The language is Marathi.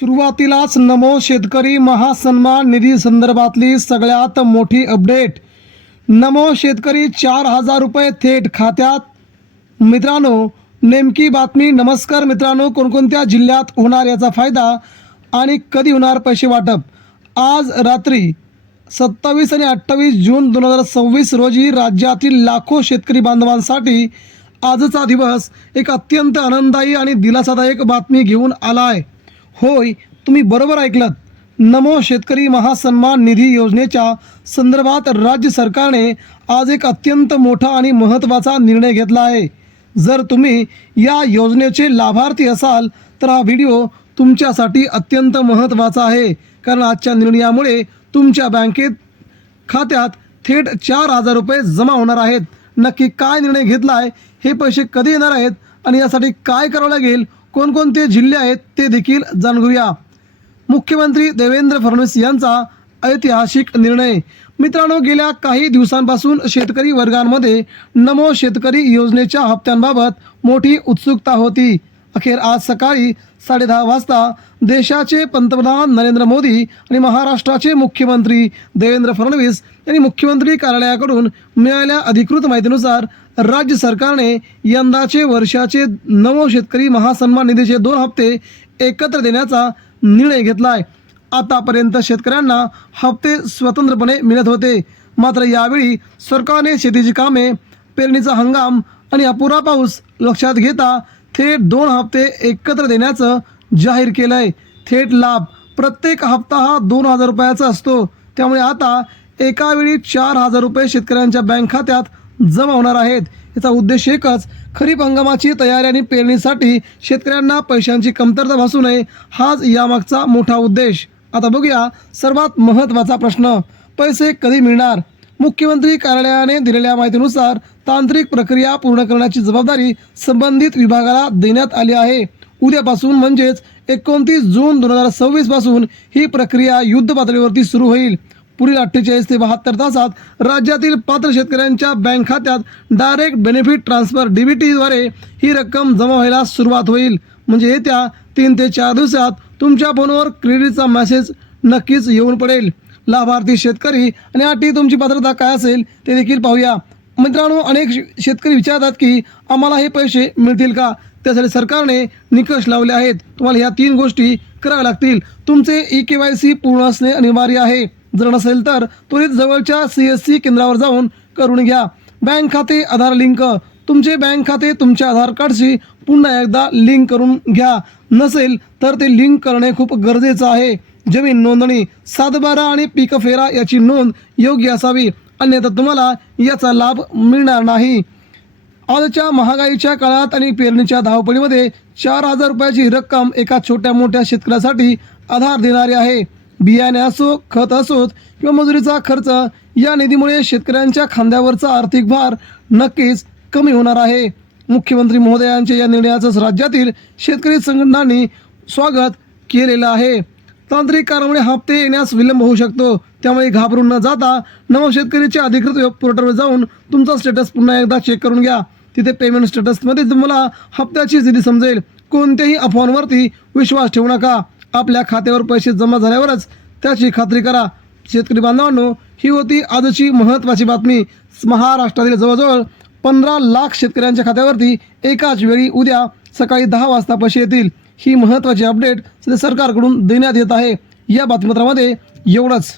सुरुवातीलाच नमो शेतकरी महासन्मान निधी संदर्भातली सगळ्यात मोठी अपडेट। नमो शेतकरी 4,000 रुपये थेट खात्यात। मित्रांनो, नेमकी बातमी। नमस्कार मित्रांनो, कोणकोणत्या जिल्ह्यात होणार याचा फायदा आणि कधी होणार पैसे वाटप? आज रात्री 27 आणि 28 जून 2026 रोजी राज्यातील लाखो शेतकरी बांधवांसाठी आजचा दिवस एक अत्यंत आनंददायी आणि दिलासादायक बातमी घेऊन आला आहे। होय, तुम्ही बरोबर ऐकलत। नमो शेतकरी महासन्मान निधी योजनेच्या संदर्भात राज्य सरकारने आज एक अत्यंत मोठा आणि महत्त्वाचा निर्णय घेतला आहे। जर तुम्ही या योजनेचे लाभार्थी असाल तर हा व्हिडिओ तुमच्यासाठी अत्यंत महत्त्वाचा आहे, कारण आजच्या निर्णयामुळे तुमच्या बँकेत खात्यात थेट 4,000 रुपये जमा होणार आहेत। नक्की काय निर्णय घेतला आहे, हे पैसे कधी येणार आहेत आणि यासाठी काय करावं लागेल, कोणकोणते जिल्हे आहेत ते देखील जाणून घेऊया। मुख्यमंत्री देवेंद्र फडणवीस यांचा ऐतिहासिक निर्णय। मित्रांनो, गेल्या काही दिवसांपासून शेतकरी वर्गांमध्ये नमो शेतकरी योजनेच्या हप्त्यांबाबत मोठी उत्सुकता होती। अखेर आज सकाळी 10:30 वाजता देशाचे पंतप्रधान नरेंद्र मोदी आणि महाराष्ट्राचे मुख्यमंत्री देवेंद्र फडणवीस यांनी मुख्यमंत्री कार्यालयाकडून मिळालेल्या अधिकृत माहितीनुसार राज्य सरकारने यंदाचे वर्षाचे नमो शेतकरी महासन्मान निधीचे 2 हप्ते एकत्र देण्याचा निर्णय घेतला आहे। आतापर्यंत शेतकऱ्यांना हप्ते स्वतंत्रपणे मिळत होते, मात्र यावेळी सरकारने शेतीची कामे, पेरणीचा हंगाम आणि अपुरा पाऊस लक्षात घेता थेट 2 हप्ते एकत्र देण्याचं जाहीर केलं आहे। थेट लाभ प्रत्येक हप्ता हा 2,000 रुपयाचा असतो, त्यामुळे आता एका वेळी 4,000 रुपये शेतकऱ्यांच्या बँक खात्यात जमा होणार आहेत। याचा उद्देश एकच, खरीप हंगामाची तयारी आणि पेरणीसाठी शेतकऱ्यांना पैशांची कमतरता भासू नये, हाच यामागचा मोठा उद्देश। आता बघूया सर्वात महत्त्वाचा प्रश्न, पैसे कधी मिळणार? मुख्यमंत्री कार्यालयाने दिलेल्या माहितीनुसार तांत्रिक प्रक्रिया पूर्ण करण्याची जबाबदारी संबंधित विभागाला देण्यात आली आहे। उद्यापासून म्हणजेच 29 जून 2026 पासून ही प्रक्रिया युद्ध पातळीवरती सुरू होईल। पुढील 48 ते 72 तासात राज्यातील पात्र शेतकऱ्यांच्या बँक खात्यात डायरेक्ट बेनिफिट ट्रान्सफर DBT द्वारे ही रक्कम जमा व्हायला सुरुवात होईल। म्हणजे येत्या 3 ते 4 दिवसात तुमच्या फोनवर क्रेडिटचा मेसेज नक्कीच येऊन पडेल। लाभार्थी शेतकरी आणि अटी, तुमची पात्रता काय असेल ते देखील पाहूया। मित्रांनो, अनेक शेतकरी विचारतात की आम्हाला हे पैसे मिळतील का? त्यासाठी सरकारने निकष लावले आहेत। तुम्हाला ह्या 3 गोष्टी कराव्या लागतील। तुमचे eKYC पूर्ण असणे अनिवार्य आहे। जर नसेल तर त्वरित जवळच्या CSC केंद्रावर जाऊन करून घ्या। बँक खाते, आधार लिंक, तुमचे बँक खाते तुमच्या आधार कार्डशी पुन्हा एकदा लिंक करून घ्या। नसेल तर ते लिंक करणे खूप गरजेचं आहे। जमीन नोंदणी, 7/12 आणि पीक फेरा याची नोंद योग्य असावी, अन्यथा तुम्हाला याचा लाभ मिळणार नाही। आजच्या महागाईच्या काळात आणि पेरणीच्या धावपळीमध्ये 4,000 रुपयाची रक्कम एका छोट्या मोठ्या शेतकऱ्यासाठी आधार देणारी आहे। बियाणे असो, खत असोत किंवा मजुरीचा खर्च, या निधीमुळे शेतकऱ्यांच्या खांद्यावरचा आर्थिक भार नक्कीच कमी होणार आहे। मुख्यमंत्री महोदयांच्या या निर्णयाचं राज्यातील शेतकरी संघटनांनी स्वागत केलेलं आहे। तांत्रिक कारणामुळे हप्ते येण्यास विलंब होऊ शकतो, त्यामुळे घाबरून न जाता नमो शेतकरीच्या अधिकृत वेब पोर्टलवर जाऊन तुमचा स्टेटस पुन्हा एकदा चेक करून घ्या। तिथे पेमेंट स्टेटसमध्ये तुम्हाला हप्त्याची स्थिती समजेल। कोणत्याही अफवांवरती विश्वास ठेवू नका। आपल्या खात्यावर पैसे जमा झाल्यावरच त्याची खात्री करा। शेतकरी बांधवांनो, ही होती आजची महत्त्वाची बातमी। महाराष्ट्रातील जवळजवळ 15 लाख शेतकऱ्यांच्या खात्यावरती एकाच वेळी उद्या सकाळी 10 वाजता पैसे येतील। ही महत्त्वाची अपडेट सरकारकडून देण्यात येत आहे। या बातमीपत्रामध्ये एवढंच।